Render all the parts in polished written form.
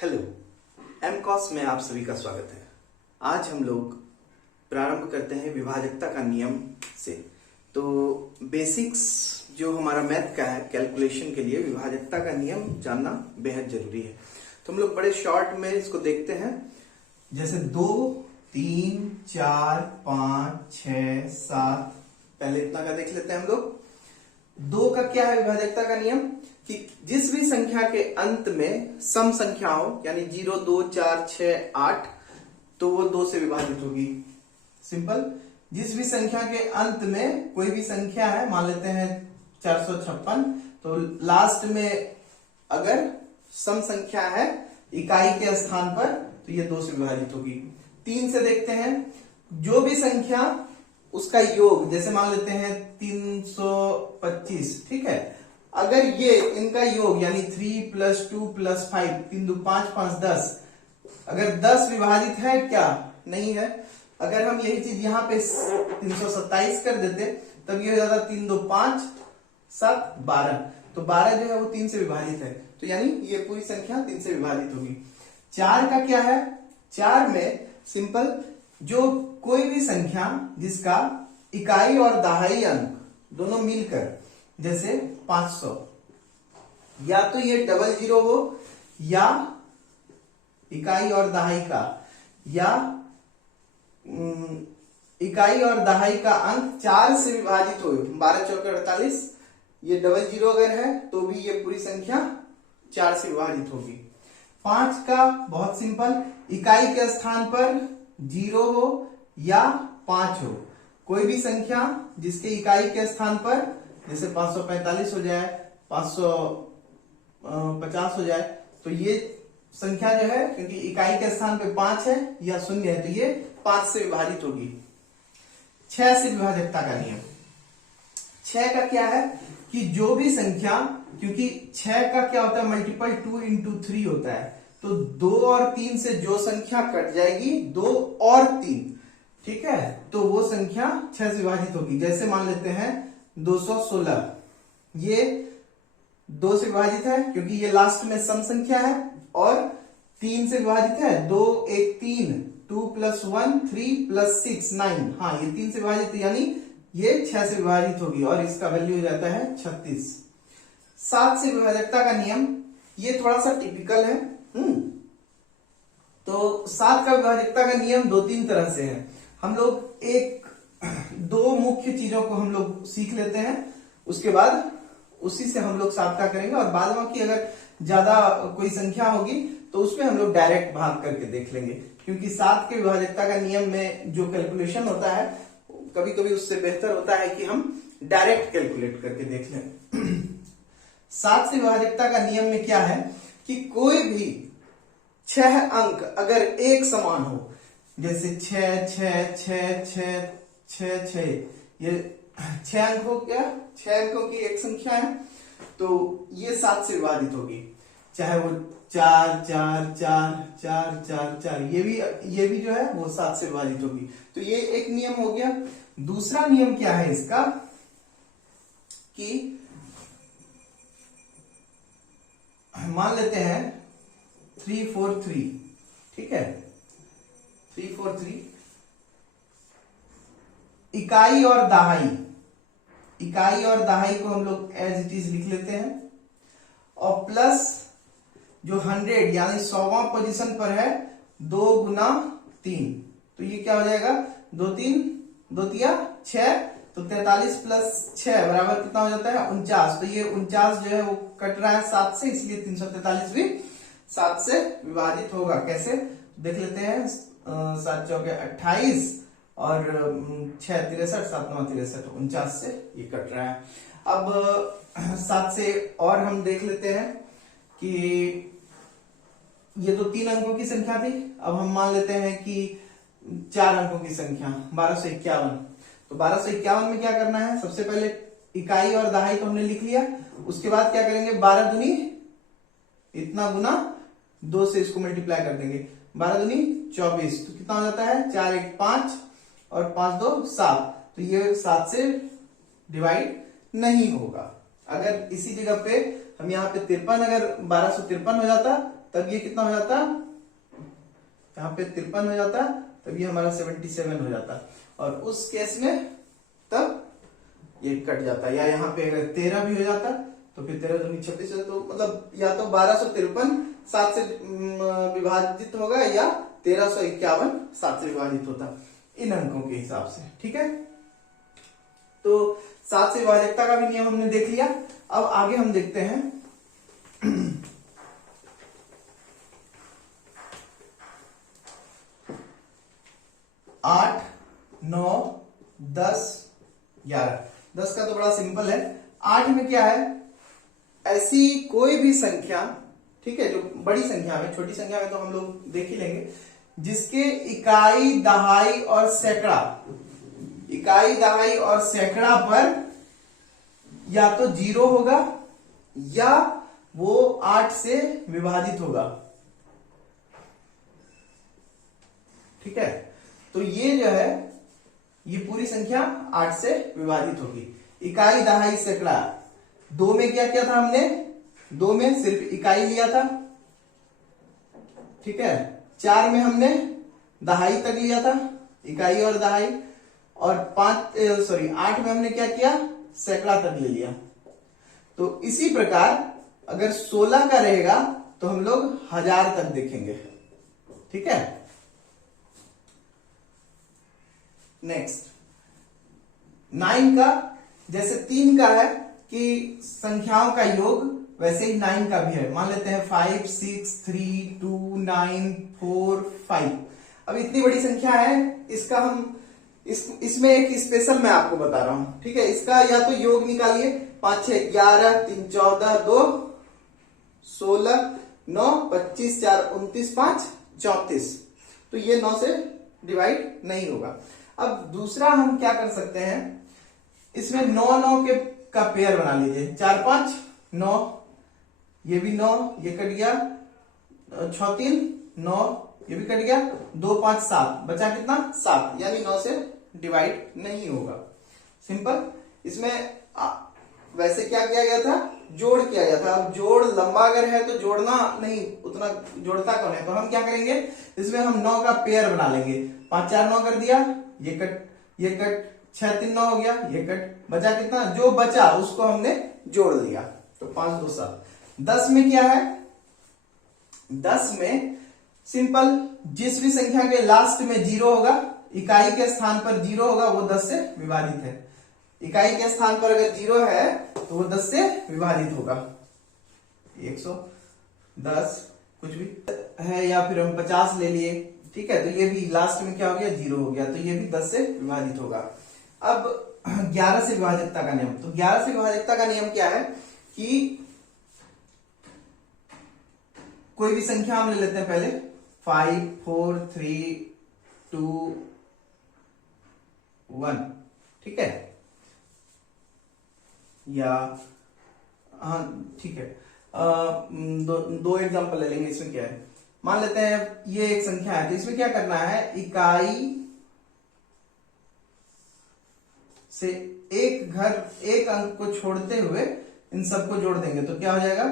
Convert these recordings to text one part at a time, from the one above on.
Hello, एमकॉस में आप सभी का स्वागत है। आज हम लोग प्रारंभ करते हैं विभाजकता का नियम से। तो बेसिक्स जो हमारा मैथ का है, कैलकुलेशन के लिए विभाजकता का नियम जानना बेहद जरूरी है। तो हम लोग बड़े शॉर्ट में इसको देखते हैं। जैसे 2, 3, 4, 5, 6, 7, पहले इतना का देख लेते हैं हम लोग। 2 का क्या है विभाजकता का नियम कि जिस भी संख्या के अंत में सम संख्या हो, यानी 0, 2, 4, 6, 8, तो वो 2 से विभाजित होगी। सिंपल। जिस भी संख्या के अंत में कोई भी संख्या है, मान लेते हैं 456, तो लास्ट में अगर सम संख्या है इकाई के स्थान पर, तो ये 2 से विभाजित होगी। 3 से देखते हैं, जो भी संख्या उसका योग, जैसे मान लेते हैं 325, ठीक है। अगर ये इनका योग यानी 3 + 2 + 5, 3 2 5 5 10, अगर 10 विभाजित है क्या? नहीं है। अगर हम यही चीज यहाँ पे 327 कर देते, तब ये हो जाता 3 2 5 7 12, तो 12 जो है वो 3 से विभाजित है, तो यानी ये पूरी संख्या 3 से विभाजित होगी। 4 का क्या है? 4 में सिंपल, जो कोई भी संख्या जिसका इकाई और दहाई अंक दोनों मिलकर, जैसे 500, या तो ये 00 हो, या इकाई और दहाई का, या इकाई और दहाई का अंक 4 से विभाजित हो, 12 × 4 = 48, ये 00 अगर है तो भी ये पूरी संख्या 4 से विभाजित होगी। 5 का बहुत सिंपल, इकाई के स्थान पर 0 हो या 5 हो, कोई भी संख्या जिसके इकाई के स्थान पर, जैसे 545 हो जाए, 550 हो जाए, तो ये संख्या जो है, क्योंकि इकाई के स्थान पे 5 है या 0 है, तो ये 5 से विभाजित होगी। 6 से विभाजकता का नियम। 6 का क्या है कि जो भी संख्या, क्योंकि 6 का क्या होता है, मल्टीपल 2 × 3 होता है, तो 2 और 3 से जो संख्या कट जाएगी, 2 और 3, ठीक है, तो वो संख्या 6 से विभाजित होगी। जैसे मान लेते हैं 216, ये 2 से विभाजित है क्योंकि ये लास्ट में सम संख्या है, और 3 से विभाजित है, 2 1 3, 2 + 1 3 + 6 9, हाँ ये 3 से विभाजित, यानी ये 6 से विभाजित होगी, और इसका वैल्यू हो जाता है 36। 7 से विभाजकता का नियम, ये थोड़ा सा टिपिकल है। तो 7 का विभाजकता का नियम 2-3 तरह से है। हम लोग 2 मुख्य चीजों को हम लोग सीख लेते हैं, उसके बाद उसी से हम लोग 7 का करेंगे, और बाद में की अगर ज्यादा कोई संख्या होगी तो उसमें हम लोग डायरेक्ट भाग करके देख लेंगे, क्योंकि 7 के विभाजकता का नियम में जो कैलकुलेशन होता है, कभी कभी उससे बेहतर होता है कि हम डायरेक्ट कैलकुलेट करके देख लें। 7 से विभाजकता का नियम में क्या है कि कोई भी 6 अंक अगर एक समान हो, जैसे 6 6 6 6 6 6, ये 6 अंक हो क्या, 6 अंकों की एक संख्या है, तो ये 7 से विभाजित होगी। चाहे वो 4 4 4 4 4 4, ये भी जो है वो 7 से विभाजित होगी। तो ये एक नियम हो गया। दूसरा नियम क्या है इसका कि मान लेते हैं 343, ठीक है, 343, इकाई और दहाई को हम लोग एज इट इज लिख लेते हैं, और प्लस जो 100 यानी 100वां पोजीशन पर है, 2 × 3, तो ये क्या हो जाएगा, 2 3 2 3 6, तो 43 + 6 बराबर कितना हो जाता है, 49। तो ये 49 जो है वो कट रहा है 7 से, इसलिए 343 भी 7 से विभाजित होगा। कैसे देख लेते हैं, 7 × 4 = 28, और 6 63, 7 9 63, 49 से ये कट रहा है। अब 7 से और हम देख लेते हैं कि ये तो 3 अंकों की संख्या थी। अब हम मान लेते हैं कि 4 अंकों की संख्या 1251। तो 1251 में क्या करना है, सबसे पहले इकाई और दहाई तो हमने लिख लिया, उसके बाद क्या करेंगे, 12 दूनी इतना गुना 2 से इसको मल्टीप्लाई कर देंगे, 12 दूनी 24, तो कितना हो जाता है, 4 1 5 और 5 2 7, तो ये 7 से डिवाइड नहीं होगा। अगर इसी जगह पे हम यहाँ पे 53, अगर 1253 हो जाता तब ये कितना हो जाता, यहाँ पे 53 हो जाता, तब ये हमारा 77 हो जाता, और उस केस में तब ये कट जाता, या यहाँ पे अगर 13 भी हो जाता तो फिर 13 दूनी 26, तो मतलब या तो 1253 7 से विभाजित होगा, या 1351 7 से विभाजित होता, इन अंकों के हिसाब से। ठीक है, तो 7 से विभाजकता का भी नियम हमने देख लिया। अब आगे हम देखते हैं 8, 9, 10, 11। 10 का तो बड़ा सिंपल है। 8 में क्या है, ऐसी कोई भी संख्या, ठीक है, जो बड़ी संख्या में, छोटी संख्या में तो हम लोग देख ही लेंगे, जिसके इकाई, दहाई और सैकड़ा, इकाई, दहाई और सैकड़ा पर या तो 0 होगा या वो 8 से विभाजित होगा। ठीक है, तो ये जो है, ये पूरी संख्या 8 से विभाजित होगी। इकाई, दहाई, सैकड़ा, 2 में क्या किया था हमने, 2 में सिर्फ इकाई लिया था। ठीक है, 4 में हमने दहाई तक लिया था, इकाई और दहाई, और 8 में हमने क्या किया, सैकड़ा तक ले लिया। तो इसी प्रकार अगर 16 का रहेगा तो हम लोग 1000 तक देखेंगे। ठीक है, नेक्स्ट 9 का, जैसे 3 का है कि संख्याओं का योग, वैसे ही 9 का भी है। मान लेते हैं 5, 6, 3, 2, 9, 4, 5। अब इतनी बड़ी संख्या है, इसका हम इसमें एक स्पेशल मैं आपको बता रहा हूं। ठीक है, इसका या तो योग निकालिए, 5, 6, 11, 3, 14, 2, 16, 9, 25, 4, 29, 5, 34। तो ये 9 से डिवाइड नहीं होगा। अब दूसरा हम क्या कर सकते हैं, इसमें 9, 9 का पेयर बना लीजिए। 4, 5, 9, ये भी 9, ये कट गया, 6, 3, 9, ये भी कट गया, 2, 5, 7, बचा कितना, 7, यानी 9 से डिवाइड नहीं होगा। सिंपल। इसमें वैसे क्या किया गया था, जोड़ किया गया था। अब जोड़ लंबा अगर है तो जोड़ना नहीं, उतना जोड़ता कौन है, तो हम क्या करेंगे, इसमें हम 9 का पेयर बना लेंगे। 5, 4, 9 कर दिया, ये कट, ये कट, 6, 3, 9 हो गया, ये कट, बचा कितना, जो बचा उसको हमने जोड़ लिया, तो 5, 2, 7। 10 में क्या है, 10 में सिंपल, जिस भी संख्या के लास्ट में 0 होगा, इकाई के स्थान पर 0 होगा, वो 10 से विभाजित है। इकाई के स्थान पर अगर 0 है तो वो 10 से विभाजित होगा। 110 कुछ भी है, या फिर हम 50 ले लिए। ठीक है, तो ये भी लास्ट में क्या हो गया, 0 हो गया, तो ये भी 10 से विभाजित होगा। अब 11 से विभाजकता का नियम, तो 11 से विभाजकता का नियम क्या है कि कोई भी संख्या हम ले लेते हैं पहले, 5, 4, 3, 2, 1। ठीक है, या हाँ ठीक है, दो एग्जांपल ले लेंगे। इसमें क्या है, मान लेते हैं ये एक संख्या है, तो इसमें क्या करना है, इकाई से एक अंक को छोड़ते हुए इन सबको जोड़ देंगे, तो क्या हो जाएगा,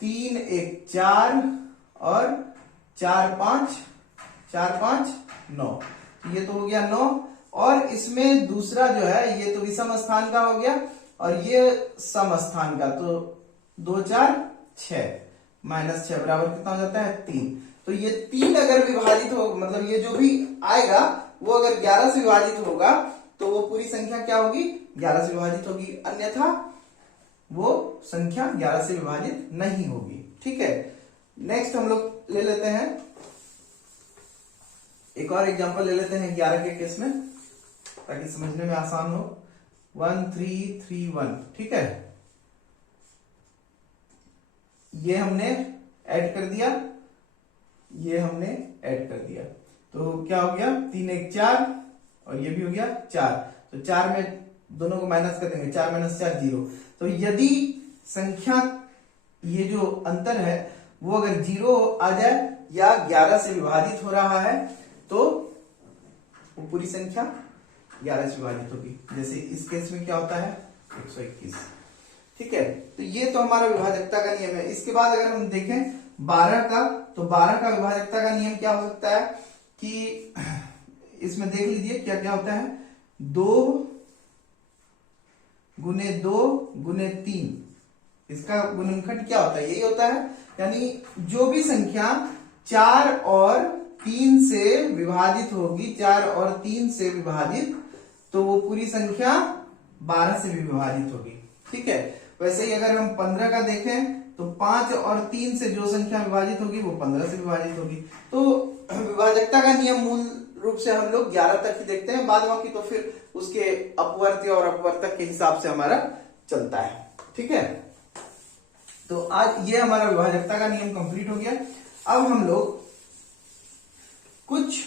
3, 1, 4 और 4, 5, 4, 5, 9। ये तो हो गया 9, और इसमें दूसरा जो है, ये तो विषम स्थान का हो गया और ये सम स्थान का, तो 2, 4, 6 माइनस 6 बराबर कितना हो जाता है, 3। तो ये 3 अगर विभाजित हो, मतलब ये जो भी आएगा वो अगर 11 से विभाजित होगा तो वो पूरी संख्या क्या होगी, 11 से विभाजित होगी, अन्यथा वो संख्या 11 से विभाजित नहीं होगी। ठीक है, नेक्स्ट हम लोग ले लेते हैं, एक और एग्जांपल ले लेते हैं 11 के केस में, ताकि समझने में आसान हो। 1, 3, 3, 1। ठीक है, ये हमने ऐड कर दिया, ये हमने ऐड कर दिया, तो क्या हो गया, 3, 1, 4 और ये भी हो गया 4। तो 4 में दोनों को माइनस कर देंगे, 4 - 4 0। तो यदि संख्या, ये जो अंतर है वो अगर 0 आ जाए या 11 से विभाजित हो रहा है तो वो पूरी संख्या 11 से विभाजित होगी। जैसे इस केस में क्या होता है, 121। ठीक है, तो ये तो हमारा विभाजकता का नियम है। इसके बाद अगर हम देखें 12 का, तो 12 का विभाजकता का नियम क्या हो सकता है कि इसमें देख लीजिए क्या क्या होता है, 2 गुने 2 गुने 3, इसका गुणनखंड क्या होता है, यही होता है। यानी जो भी संख्या 4 और 3 से विभाजित होगी, 4 और 3 से विभाजित, तो वो पूरी संख्या 12 से भी विभाजित होगी। ठीक है, वैसे ही अगर हम 15 का देखें तो 5 और 3 से जो संख्या विभाजित होगी वो 15 से विभाजित होगी। तो विभाजकता का नियम मूल रूप से हम लोग 11 तक ही देखते हैं, बाद बाकी तो फिर उसके अपवर्त्य और अपवर्तक के हिसाब से हमारा चलता है। ठीक है, तो आज ये हमारा विभाजकता का नियम कंप्लीट हो गया। अब हम लोग कुछ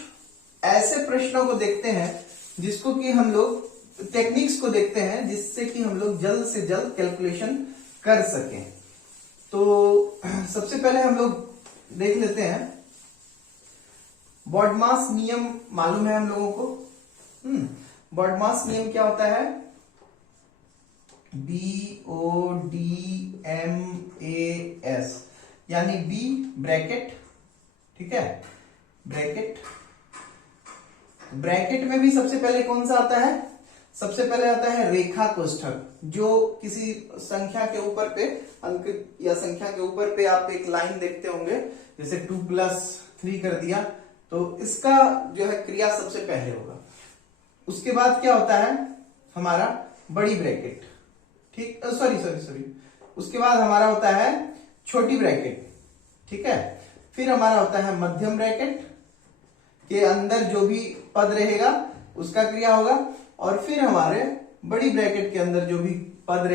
ऐसे प्रश्नों को देखते हैं जिसको कि हम लोग टेक्निक्स को देखते हैं जिससे कि हम लोग जल्द से जल्द कैलकुलेशन कर सकें। तो सबसे पहले हम लोग देख लेते हैं, बॉडमास नियम मालूम है हम लोगों को। बॉडमास नियम क्या होता है, BODMAS, यानी B ब्रैकेट, ठीक है, ब्रैकेट में भी सबसे पहले कौन सा आता है, सबसे पहले आता है रेखा कोष्ठक, जो किसी संख्या के ऊपर पे अंक या संख्या के ऊपर पे आप एक लाइन देखते होंगे, जैसे 2 + 3 कर दिया, तो इसका जो है क्रिया सबसे पहले होगा। उसके बाद क्या होता है हमारा बड़ी ब्रैकेट, ठीक, सॉरी, उसके बाद हमारा होता है छोटी ब्रैकेट, ठीक है, फिर हमारा होता है मध्यम ब्रैकेट के अंदर जो भी पद रहेगा उसका क्रिया होगा, और फिर हमारे बड़ी ब्रैकेट के अंदर जो भी पद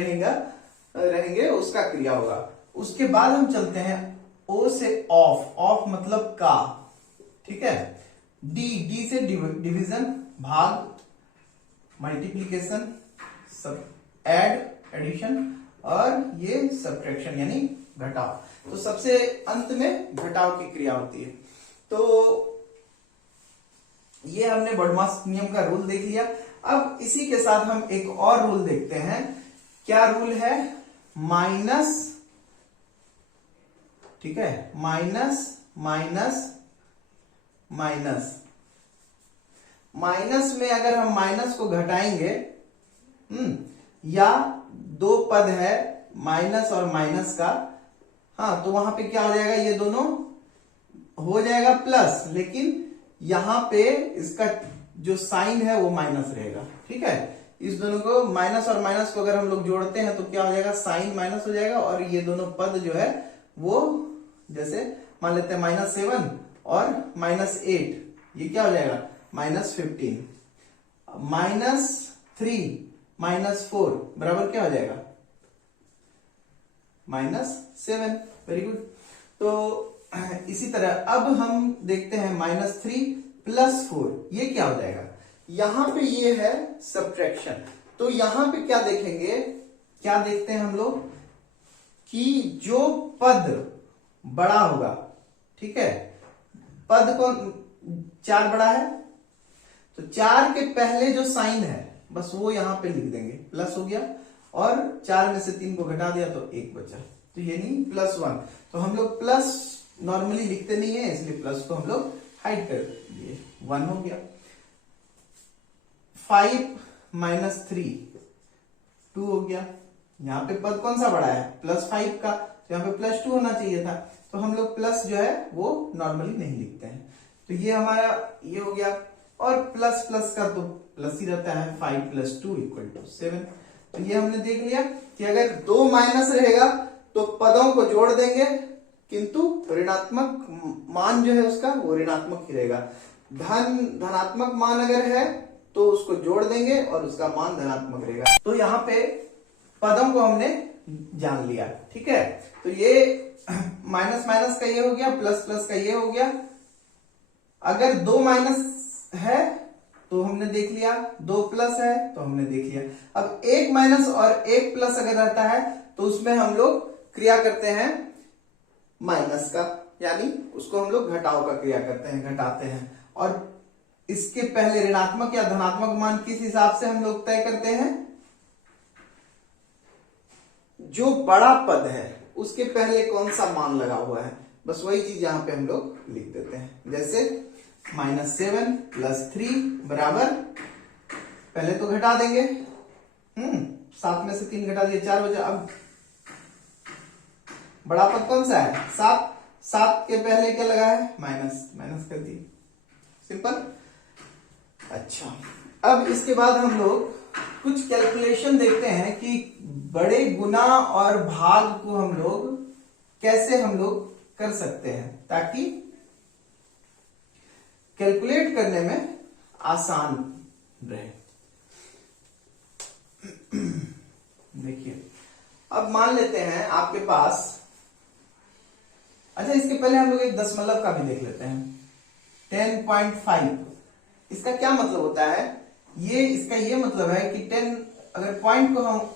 रहेंगे उसका क्रिया होगा। उसके बाद हम चलते हैं O से ऑफ मतलब का, ठीक है, डी से डिवीजन, भाग, मल्टीप्लीकेशन, एडिशन, और ये सब्ट्रैक्शन यानी घटाव। तो सबसे अंत में घटाव की क्रिया होती है। तो ये हमने बॉडमास नियम का रूल देख लिया। अब इसी के साथ हम एक और रूल देखते हैं। क्या रूल है, माइनस, ठीक है, माइनस में अगर हम माइनस को घटाएंगे, या 2 पद है माइनस और माइनस का, हाँ, तो वहां पे क्या हो जाएगा, ये दोनों हो जाएगा प्लस, लेकिन यहां पे इसका जो साइन है वो माइनस रहेगा। ठीक है, इस दोनों को माइनस और माइनस को अगर हम लोग जोड़ते हैं तो क्या हो जाएगा, साइन माइनस हो जाएगा, और ये दोनों पद जो है वो, जैसे मान लेते हैं -7 और -8, ये क्या हो जाएगा, -15, -3 -4 बराबर क्या हो जाएगा, -7। Very good. तो इसी तरह अब हम देखते हैं -3 + 4, ये क्या हो जाएगा, यहां पे ये है सब्ट्रैक्शन। तो यहां पे क्या देखेंगे, क्या देखते हैं हम लोग कि जो पद बड़ा होगा, ठीक है, पद को 4 बड़ा है, तो 4 के पहले जो साइन है बस वो यहां पे लिख देंगे, प्लस हो गया, और 4 में से 3 को घटा दिया तो 1 बचा, तो ये नहीं +1। तो हम लोग प्लस नॉर्मली लिखते नहीं है, इसलिए प्लस को हम लोग हाइड कर दिए, 1 हो गया। 5 - 3 2 हो गया। यहाँ पे पद कौन सा बड़ा है, +5 का, तो यहाँ पे +2 होना चाहिए था, तो हम लोग प्लस जो है वो नॉर्मली नहीं लिखते हैं। तो ये हमारा ये हो गया, और प्लस प्लस का तो प्लस ही रहता है, 5 + 2 = 7। तो ये हमने देख लिया कि अगर 2 माइनस रहेगा तो पदों को जोड़ देंगे, किंतु ऋणात्मक मान जो है उसका वो ऋणात्मक ही रहेगा। धनात्मक मान अगर है तो उसको जोड़ देंगे और उसका मान धनात्मक रहेगा। तो यहाँ पे पदों को हमने जान लिया, ठीक है। तो ये माइनस माइनस का ये हो गया, प्लस प्लस का ये हो गया। अगर 2 माइनस है तो हमने देख लिया, 2 प्लस है तो हमने देख लिया। अब 1 माइनस और 1 प्लस अगर रहता है तो उसमें हम लोग क्रिया करते हैं माइनस का, यानी उसको हम लोग घटाव का क्रिया करते हैं, घटाते हैं। और इसके पहले ऋणात्मक या धनात्मक मान किस हिसाब से हम लोग तय करते हैं, जो बड़ा पद है उसके पहले कौन सा मान लगा हुआ है, बस वही चीज यहाँ पे हम लोग लिख देते हैं। जैसे -7 + 3 बराबर, पहले तो घटा देंगे, 7 में से 3 घटा दिए 4 बचा। अब बड़ा पद कौन सा है? 7। 7 के पहले क्या लगा है? माइनस कर दिए, सिंपल। अच्छा, अब इसके बाद हम लोग कुछ कैलकुलेशन देखते हैं कि बड़े गुना और भाग को हम लोग कैसे हम लोग कर सकते हैं ताकि कैलकुलेट करने में आसान रहे। देखिए, अब मान लेते हैं आपके पास, अच्छा इसके पहले हम लोग एक दशमलव का भी देख लेते हैं। 10.5, इसका क्या मतलब होता है? इसका ये मतलब है कि 10, अगर पॉइंट को हम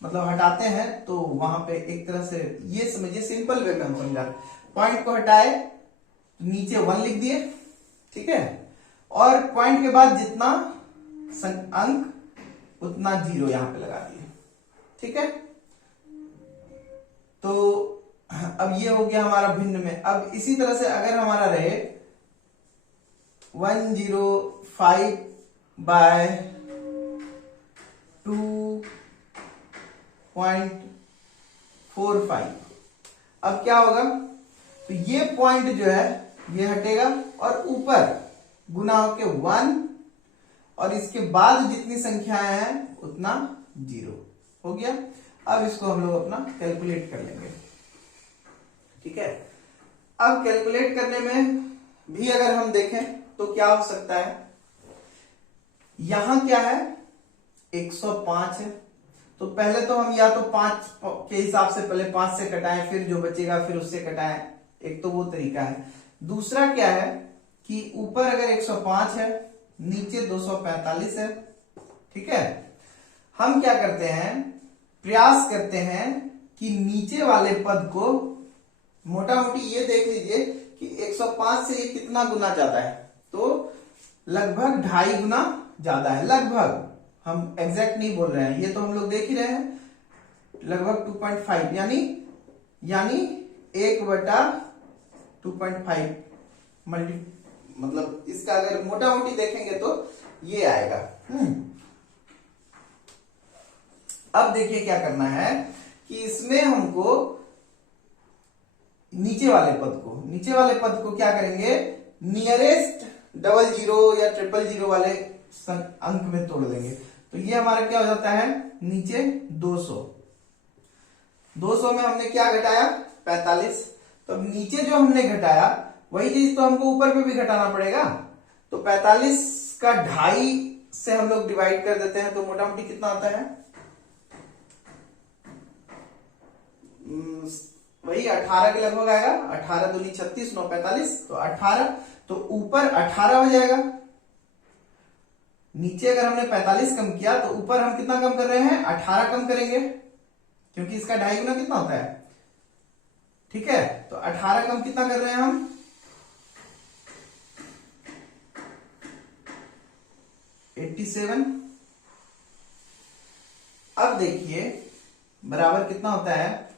मतलब हटाते हैं तो वहां पे एक तरह से ये समझिए, सिंपल वे में हम समझा, पॉइंट को हटाए तो नीचे 1 लिख दिए, ठीक है, और पॉइंट के बाद जितना अंक उतना 0 यहां पे लगा दिए, ठीक है। तो अब ये हो गया हमारा भिन्न में। अब इसी तरह से अगर हमारा रहे 105 बाय 2.45, अब क्या होगा? तो ये पॉइंट जो है ये हटेगा और ऊपर गुना होके 1 और इसके बाद जितनी संख्याएं हैं उतना 0 हो गया। अब इसको हम लोग अपना कैलकुलेट कर लेंगे, ठीक है। अब कैलकुलेट करने में भी अगर हम देखें तो क्या हो सकता है? यहां क्या है? 105 है, तो पहले तो हम या तो 5 के हिसाब से पहले 5 से कटाएं, फिर जो बचेगा फिर उससे कटाएं, एक तो वो तरीका है। दूसरा क्या है कि ऊपर अगर 105 है, नीचे 245 है, ठीक है। हम क्या करते हैं, प्रयास करते हैं कि नीचे वाले पद को मोटा मोटी ये देख लीजिए कि 105 से ये कितना गुना ज्यादा है, तो लगभग 2.5 गुना ज्यादा है। लगभग, हम एग्जैक्ट नहीं बोल रहे हैं, ये तो हम लोग देख ही रहे हैं, लगभग 2.5 यानी 1/2.5 मतलब इसका अगर मोटा मोटी देखेंगे तो ये आएगा। अब देखिए क्या करना है कि इसमें हमको नीचे वाले पद को क्या करेंगे, नियरेस्ट 00 या 000 वाले अंक में तोड़ देंगे। तो ये हमारा क्या हो जाता है, नीचे 200 में हमने क्या घटाया, 45। तो अब नीचे जो हमने घटाया वही चीज तो हमको ऊपर पे भी घटाना पड़ेगा। तो 45 का 2.5 से हम लोग डिवाइड कर देते हैं, तो मोटा मोटी कितना आता है, वही 18 के लगभग आएगा। 18 दूनी 36, 9 45, तो 18, तो ऊपर 18 हो जाएगा। नीचे अगर हमने 45 कम किया तो ऊपर हम कितना कम कर रहे हैं, 18 कम करेंगे, क्योंकि इसका 2.5 गुना कितना होता है, ठीक है। तो 18 कम कितना कर रहे हैं हम, 87। अब देखिए बराबर कितना होता है,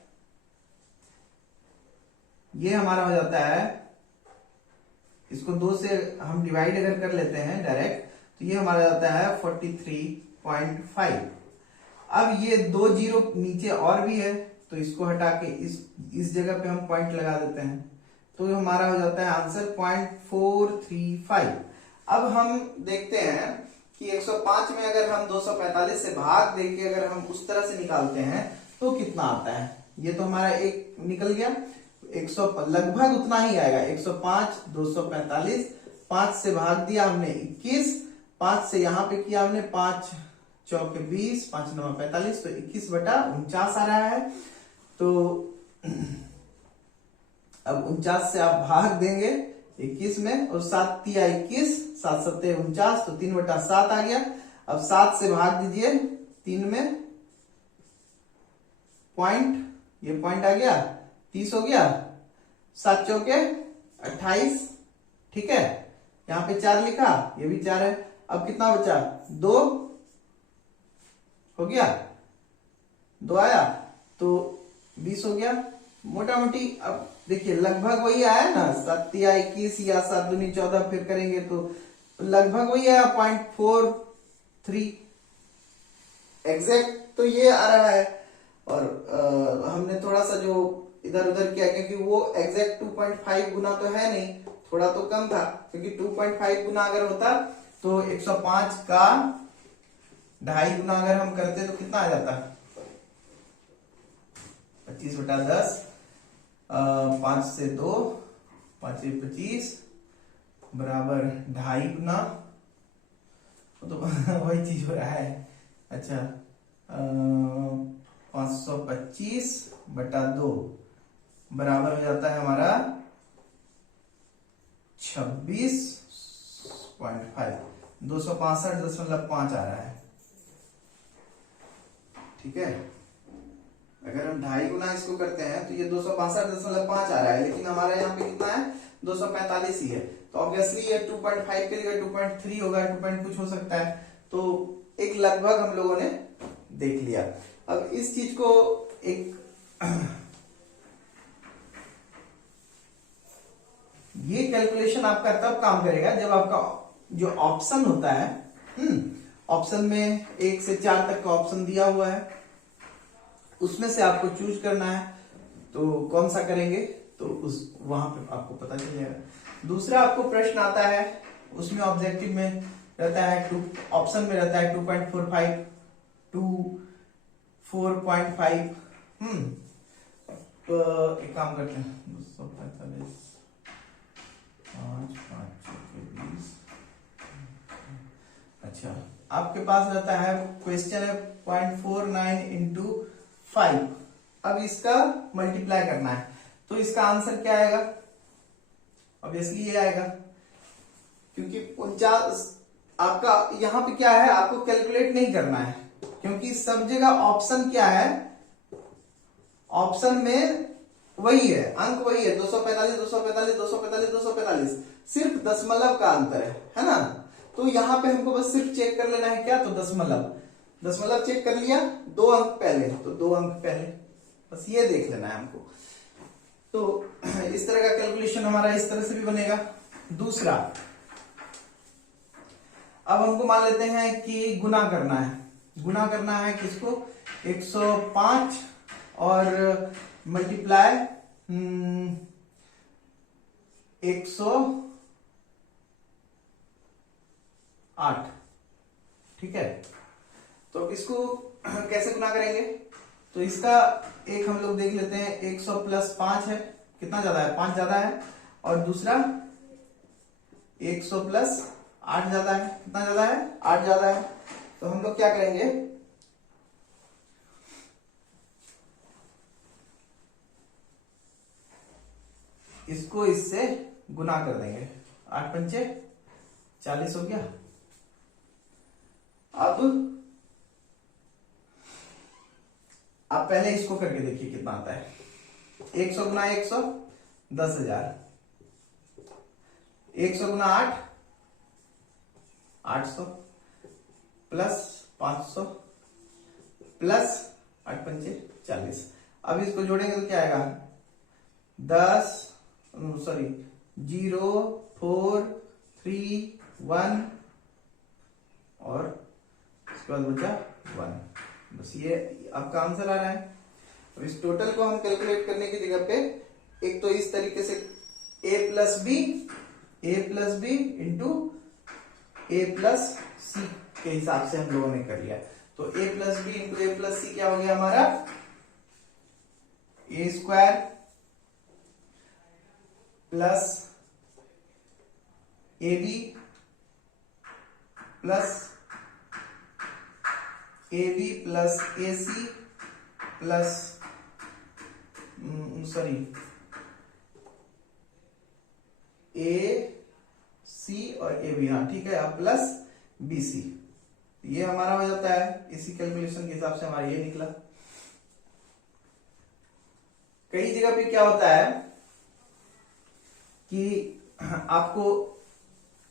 ये हमारा हो जाता है, इसको 2 से हम डिवाइड अगर कर लेते हैं डायरेक्ट, तो ये हमारा जाता है 43.5। अब ये 2 0 नीचे और भी है, तो इसको हटा के इस जगह पे हम पॉइंट लगा देते हैं, तो हमारा हो जाता है आंसर 0.435। अब हम देखते हैं कि 105 में अगर हम 245 से भाग देके अगर हम उस तरह से निकालते हैं तो कितना आता है। ये तो हमारा एक निकल गया, 100 लगभग उतना ही आएगा, 105 245, 5 से भाग दिया हमने 21, 5 से यहां पे किया हमने 5 चौके 20, 5 9 45, तो 21/49 आ रहा है। तो अब 49 से आप भाग देंगे 21 में, और 7 तिया 21, 7 सत्ते 49, तो 3/7 आ गया। अब 7 से भाग दीजिए 3 में, पॉइंट, ये पॉइंट आ गया, 30 हो गया, 7 चौके 28, ठीक है। यहां पे 4 लिखा, ये भी 4 है। अब कितना बचा, 2 हो गया, 2 आया, तो 20 हो गया। मोटा मोटी अब देखिए लगभग वही आया ना, 7 या 21 या 7 दूनी 14, फिर करेंगे तो लगभग वही आया 0.43 एग्जैक्ट तो ये आ रहा है। और हमने थोड़ा सा जो इधर उधर किया क्योंकि वो एग्जैक्ट 2.5 गुना तो है नहीं, थोड़ा तो कम था, क्योंकि 2.5 गुना अगर होता तो 105 का 2.5 गुना अगर हम करते तो कितना आ जाता, 25/10, 5 से 2, 5 से 25 बराबर 2.5 गुना, तो वही चीज हो रहा है। अच्छा 525/2 बराबर हो जाता है हमारा 26.5, 265.5 आ रहा है। ठीक है, अगर हम 2.5 गुना इसको करते हैं तो ये 262.5 आ रहा है, लेकिन हमारा यहाँ पे कितना है 245 ही है, तो ऑब्वियसली ये 2.5 के जगह 2.3 होगा, 2 कुछ हो सकता है। तो एक लगभग हम लोगों ने देख लिया। अब इस चीज को एक ये कैलकुलेशन आपका तब काम करेगा जब आपका जो ऑप्शन होता है, ऑप्शन में 1 से 4 तक का ऑप्शन दिया हुआ है, उसमें से आपको चूज करना है, तो कौन सा करेंगे तो उस वहां पे आपको पता चल जाएगा। दूसरा आपको प्रश्न आता है, उसमें ऑब्जेक्टिव में रहता है ऑप्शन में रहता है 2.45 टू 4.5। तो एक काम करते हैं 245 5 5 20। अच्छा आपके पास रहता है क्वेश्चन है 0.49 इंटू 5। अब इसका मल्टीप्लाई करना है, तो इसका आंसर क्या आएगा, ऑब्वियसली ये आएगा, क्योंकि 49 आपका यहां पे क्या है, आपको कैलकुलेट नहीं करना है, क्योंकि सब जगह ऑप्शन क्या है, ऑप्शन में वही है, अंक वही है 245 245 245 245, सिर्फ दशमलव का अंतर है ना। तो यहां पे हमको बस सिर्फ चेक कर लेना है क्या, तो दशमलव चेक कर लिया, 2 अंक पहले, तो 2 अंक पहले, बस ये देख लेना है हमको। तो इस तरह का कैलकुलेशन हमारा इस तरह से भी बनेगा। दूसरा, अब हमको मान लेते हैं कि गुना करना है किसको, 105 और मल्टीप्लाई 108। ठीक है, तो इसको कैसे गुना करेंगे, तो इसका एक हम लोग देख लेते हैं, 100 प्लस 5 है, कितना ज्यादा है, 5 ज्यादा है, और दूसरा 100 प्लस 8 ज्यादा है, कितना ज्यादा है, 8 ज्यादा है। तो हम लोग क्या करेंगे, इसको इससे गुना कर देंगे, 8 पंचे 40 हो गया। अब आप पहले इसको करके देखिए कितना आता है, 100 गुना 100 10,000, 100 गुना 8 800 प्लस 500 प्लस 8 पंचे 40। अब इसको जोड़ेंगे तो क्या आएगा, 0 4 3 1 और इसके बाद बचा 1, बस ये आपका आंसर आ रहा है। अब इस टोटल को हम कैलकुलेट करने की जगह पे एक तो इस तरीके से a plus B into a plus C के हिसाब से हम लोगों ने कर लिया। तो a plus B into a plus C क्या हो गया हमारा, a square plus ab plus ac plus A C और ए बी, हाँ ठीक है, अब प्लस बी सी, ये हमारा हो जाता है। इसी कैलकुलेशन के हिसाब से हमारा ये निकला। कई जगह पे क्या होता है कि आपको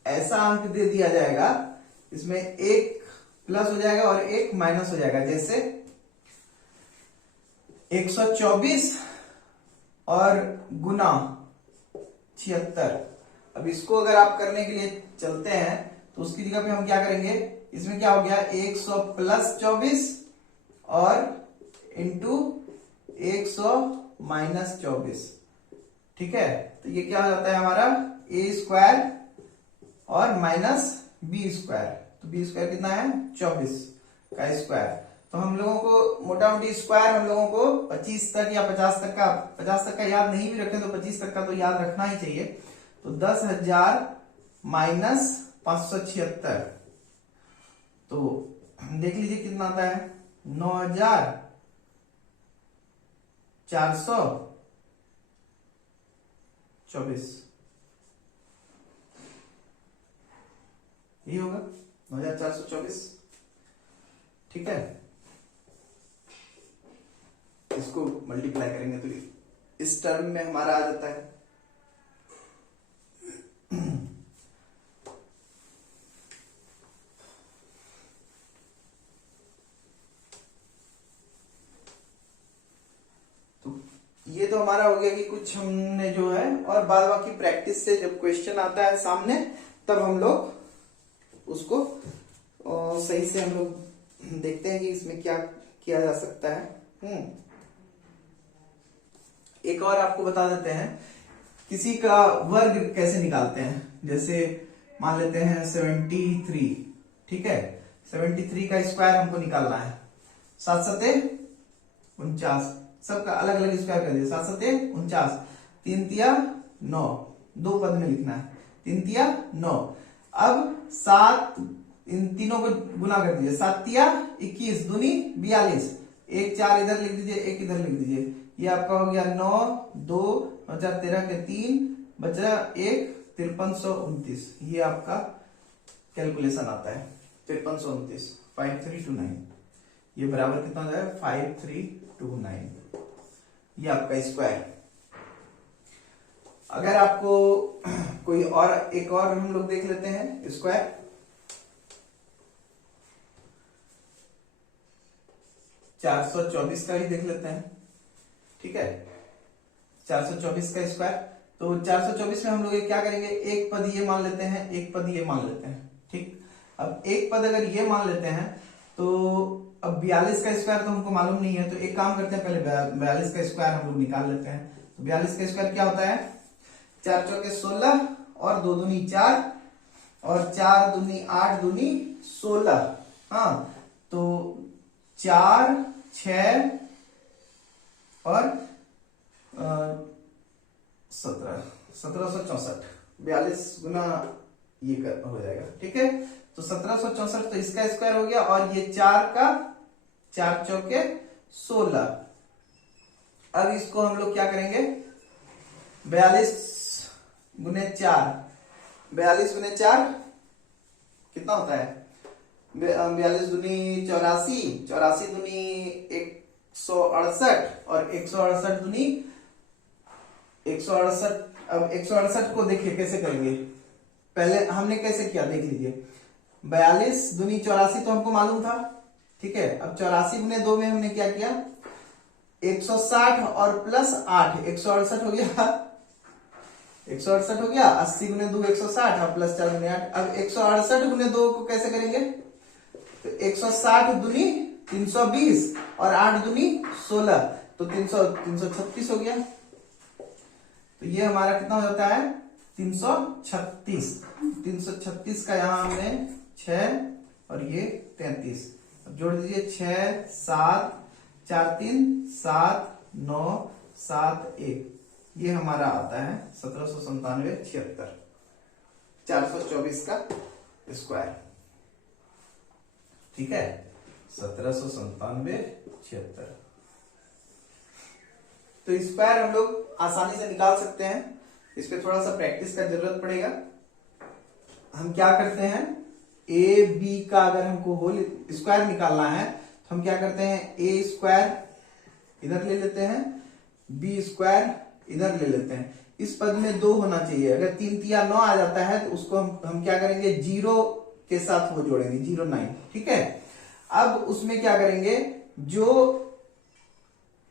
ऐसा अंक दे दिया जाएगा, इसमें एक प्लस हो जाएगा और एक माइनस हो जाएगा, जैसे 124 और गुना 76। अब इसको अगर आप करने के लिए चलते हैं तो उसकी जगह पे हम क्या करेंगे, इसमें क्या हो गया 100 प्लस 24 और इंटू 100 माइनस 24। ठीक है, तो ये क्या हो जाता है हमारा a स्क्वायर और माइनस b स्क्वायर। तो b स्क्वायर कितना है 24 का स्क्वायर। तो हम लोगों को मोटा मोटी स्क्वायर हम लोगों को 25 तक या 50 तक का याद नहीं भी रखें तो 25 तक का तो याद रखना ही चाहिए। तो 10,000 माइनस 576, तो देख लीजिए कितना आता है 9,424, यही होगा 9,424। ठीक है, इसको मल्टीप्लाई करेंगे तो इस टर्म में हमारा आ जाता है तो ये तो हमारा हो गया कि कुछ हमने जो है, और बाद बाकी प्रैक्टिस से जब क्वेश्चन आता है सामने तब हम लोग उसको सही से हम लोग देखते हैं कि इसमें क्या किया जा सकता है। एक और आपको बता देते हैं किसी का वर्ग कैसे निकालते हैं। जैसे मान लेते हैं 73, ठीक है, 73 का स्क्वायर हमको निकालना है। 7 सते 49, सबका अलग अलग स्क्वायर कर दिया। 7 सते 49, 3 तिया 9, 2 पद में लिखना है, 3 तिया 9। अब 7 इन तीनों को गुना कर दीजिए, 7 तिया 21 दूनी 42, 1 4 इधर लिख दीजिए, 1 इधर लिख दीजिए। ये आपका हो गया 9, 2 बचा 13 के 3 बचा 1, 5329। ये आपका कैलकुलेशन आता है 5329, 5329। ये बराबर कितना हो जाएगा 5329। ये आपका स्क्वायर। अगर आपको कोई और एक और हम लोग देख लेते हैं स्क्वायर। चार 424 का ही देख लेते हैं। ठीक है, 424 का स्क्वायर। तो 424 में हम लोग क्या करेंगे, एक पद ये मान लेते हैं, एक पद ये मान लेते हैं। ठीक, अब एक पद अगर ये मान लेते हैं तो अब 42 का स्क्वायर तो हमको मालूम नहीं है, तो एक काम करते हैं पहले 42 का स्क्वायर हम लोग निकाल लेते हैं। तो 42 का स्क्वायर क्या होता है 4 चौके 16 और 2 दूनी 4 और 4 दूनी 8 दूनी 16। हाँ, तो 4 6 और 1764, 42 गुना ये हो जाएगा। ठीक है, तो 1764, तो इसका स्क्वायर हो गया। और ये 4 का 4 चौके 16। अब इसको हम लोग क्या करेंगे 42 गुने 4, 42 गुने 4 कितना होता है 42 दूनी 84, 84 दूनी 168 और 168 दूनी 168। अब 168 को देखिए कैसे करेंगे, पहले हमने कैसे किया देख लीजिए। 42 दूनी 84 तो हमको मालूम था। ठीक है, अब 84 गुने 2 में हमने क्या किया 160 और प्लस 8 168 हो गया, 168 हो गया। 80 गुने 2 160 और प्लस 4 गुने 8। अब 168 गुने 2 को कैसे करेंगे, तो 160 दूनी 320 और 8 दूनी 16, तो 336 हो गया। तो ये हमारा कितना हो जाता है 336। 336 का यहां हमने 6 और ये 33, अब जोड़ दीजिए 6 7 4 3 7 9 7 1। ये हमारा आता है 1797 76, 424 का स्क्वायर। ठीक है, 1797 76। तो स्क्वायर हम लोग आसानी से निकाल सकते हैं, इस पे थोड़ा सा प्रैक्टिस का जरूरत पड़ेगा। हम क्या करते हैं ए बी का अगर हमको होल स्क्वायर निकालना है तो हम क्या करते हैं ए स्क्वायर इधर ले लेते हैं, बी स्क्वायर इधर ले लेते हैं। इस पद में 2 होना चाहिए। अगर 3 तिया 9 आ जाता है तो उसको हम क्या करेंगे 0 के साथ वो जोड़ेंगे 0 9। ठीक है, अब उसमें क्या करेंगे जो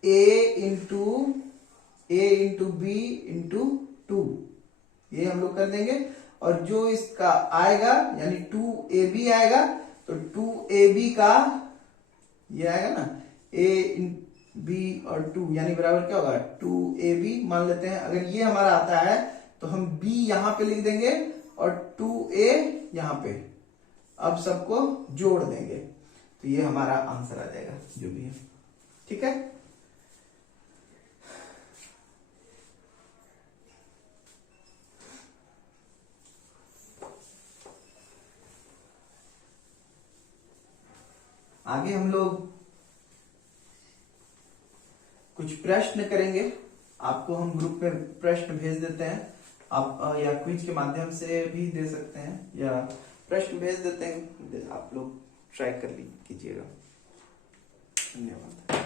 a into a into B into 2, ये हम लोग कर देंगे। और जो इसका आएगा यानी 2ab आएगा, तो 2ab का ये आएगा ना a b और 2 यानी बराबर क्या होगा 2ab मान लेते हैं। अगर ये हमारा आता है तो हम b यहां पे लिख देंगे और 2a यहां पे, अब सबको जोड़ देंगे तो ये हमारा आंसर आ जाएगा जो भी है। ठीक है, आगे हम लोग कुछ प्रश्न करेंगे। आपको हम ग्रुप में प्रश्न भेज देते हैं, आप या क्विज के माध्यम से भी दे सकते हैं या प्रश्न भेज देते हैं, आप लोग ट्राई कर लीजिएगा। धन्यवाद।